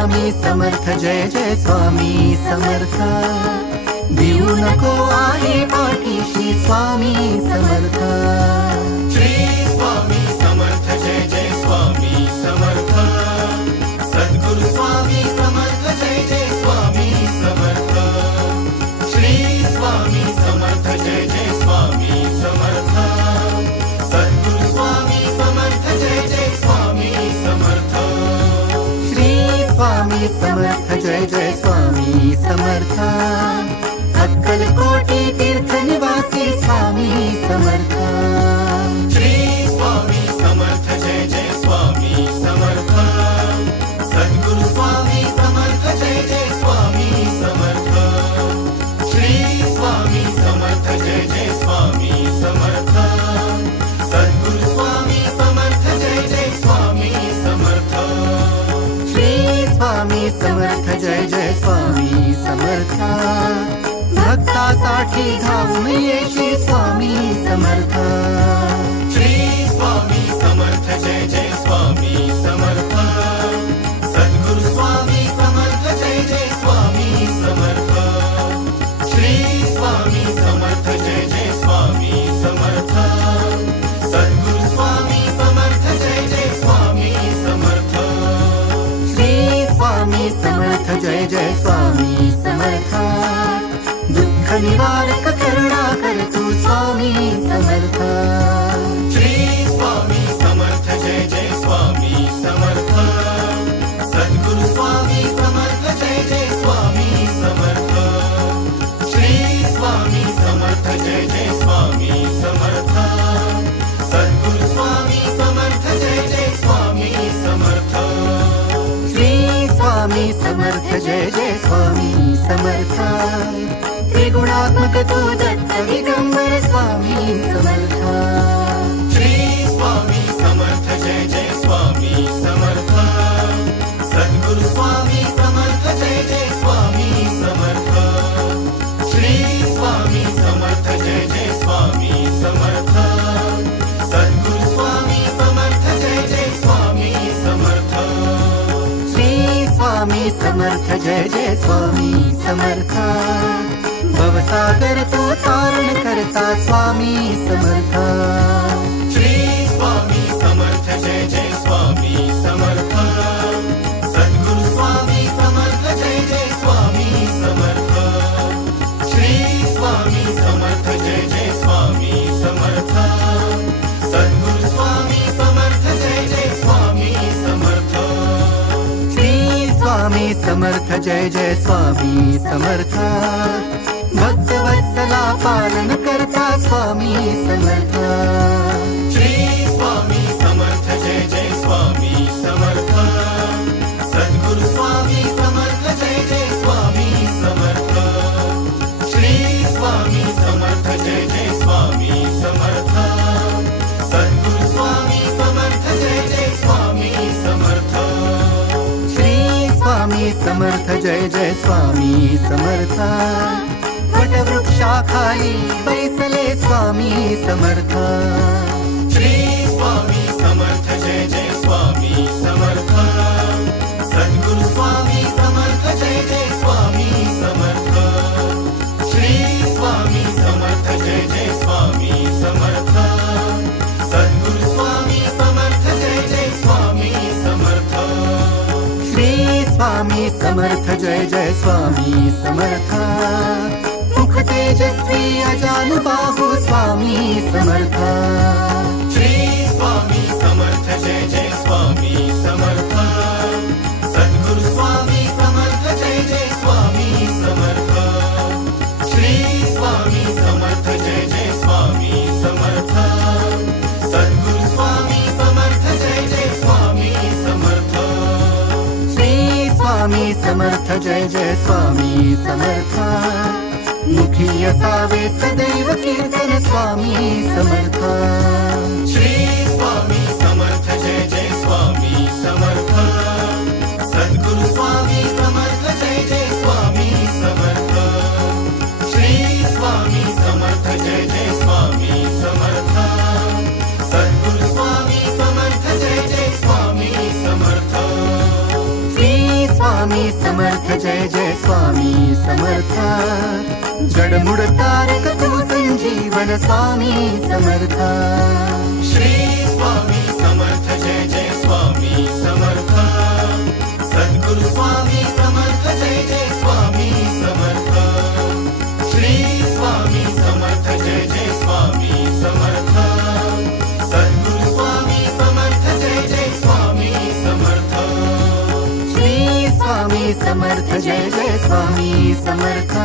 स्वामी समर्थ जय जय स्वामी समर्थ भिवू नको आहे पाठीशी स्वामी समर्थ श्री स्वामी समर्थ जय जय स्वामी समर्थ सद्गुरु स्वामी समर्थ जय जय स्वामी समर्थ श्री स्वामी समर्थ जय जय स्वामी समर्थ सद्गुरु स्वामी समर्थ जय जय स्वामी समर्थ श्री स्वामी समर्थ जय जय स्वामी समर्थ अक्कलकोटी तीर्थ निवासी स्वामी समर्थ श्री स्वामी समर्थ जय जय स्वामी समर्थ सद्गुरु स्वामी समर्थ जय जय स्वामी समर्थ श्री स्वामी समर्थ जय जय स्वामी समर्थ सद्गुरु स्वामी समर्थ जय जय स्वामी समर्थ श्री स्वामी समर्थ जय जय स्वामी समर्थ भक्तासाठी धावून येशी स्वामी समर्थ श्री स्वामी समर्थ जय जय स्वामी समर्थ सद्गुरु स्वामी समर्थ जय जय स्वामी समर्थ श्री स्वामी समर्थ जय जय स्वामी समर्थ सद्गुरु स्वामी समर्थ जय जय स्वामी समर्थ श्री स्वामी समर्थ जय जय स्वामी समर्थ दुःख निवारक करुणा कर तू स्वामी समर्थ श्री स्वामी समर्थ जय जय स्वामी समर्थ सद्गुरु स्वामी समर्थ जय जय स्वामी समर्थ श्री स्वामी समर्थ जय जय स्वामी समर्थ सद्गुरु स्वामी समर्थ जय जय स्वामी समर्थ श्री स्वामी समर्थ जय जय स्वामी समर्थ त्रिगुणात्मक तू दत्त दिगंबर स्वामी समर्थ श्री स्वामी समर्थ जय जय स्वामी समर्थ सद्गुरु स्वामी समर्थ जय जय स्वामी समर्थ श्री स्वामी समर्थ जय जय स्वामी समर्थ सद्गुरु स्वामी समर्थ जय जय स्वामी समर्थ श्री स्वामी समर्थ जय जय स्वामी समर्थ भवसागर तू तारण करता स्वामी समर्थ श्री स्वामी समर्थ जय जय स्वामी समर्थ सद्गुरु स्वामी समर्थ जय जय स्वामी समर्थ श्री स्वामी समर्थ जय जय स्वामी समर्थ सद्गुरु स्वामी समर्थ जय जय स्वामी समर्थ श्री स्वामी समर्थ जय जय स्वामी समर्थ भक्त वत्सला पालन करता स्वामी समर्थ श्री स्वामी समर्थ जय जय स्वामी समर्थ सद्गुरु स्वामी समर्थ जय जय स्वामी समर्थ श्री स्वामी समर्थ जय जय स्वामी समर्थ सद्गुरु स्वामी समर्थ जय जय स्वामी समर्थ श्री स्वामी समर्थ जय जय स्वामी समर्थ वटवृक्षाखाली बैसले स्वामी समर्थ श्री स्वामी समर्थ जय जय स्वामी समर्थ सद्गुरु स्वामी समर्थ जय जय स्वामी समर्थ श्री स्वामी समर्थ जय जय स्वामी समर्थ सद्गुरु स्वामी समर्थ जय जय स्वामी समर्थ श्री स्वामी समर्थ जय जय स्वामी समर्थ मुख तेजस्वी अजानुबाहु स्वामी समर्थ श्री स्वामी समर्थ जय जय स्वामी समर्थ सद्गुरु स्वामी समर्थ जय जय स्वामी समर्थ श्री स्वामी समर्थ जय जय स्वामी समर्थ सद्गुरु स्वामी समर्थ जय जय स्वामी समर्थ श्री स्वामी समर्थ जय जय स्वामी समर्थ मुखी असावे सदैव कीर्तन स्वामी समर्थ श्री स्वामी समर्थ जय जय स्वामी समर्थ सद्गुरु स्वामी समर्थ जय जय स्वामी समर्थ श्री स्वामी समर्थ जय जय स्वामी समर्थ सद्गुरु स्वामी समर्थ जय जय स्वामी समर्थ समर्थ जय जय स्वामी समर्थ जडमुड तारक तू संजीवन स्वामी समर्थ श्री स्वामी समर्थ जय जय स्वामी समर्थ सद्गुरु स्वामी समर्थ जय जय स्वामी समर्थ श्री स्वामी समर्थ जय जय स्वामी समर्थ सद्गुरु स्वामी समर्थ जय जय स्वामी समर्थ श्री स्वामी समर्थ जय जय स्वामी समर्थ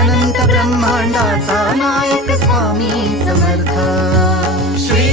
अनंत ब्रह्मांडाचा नायक स्वामी समर्थ श्री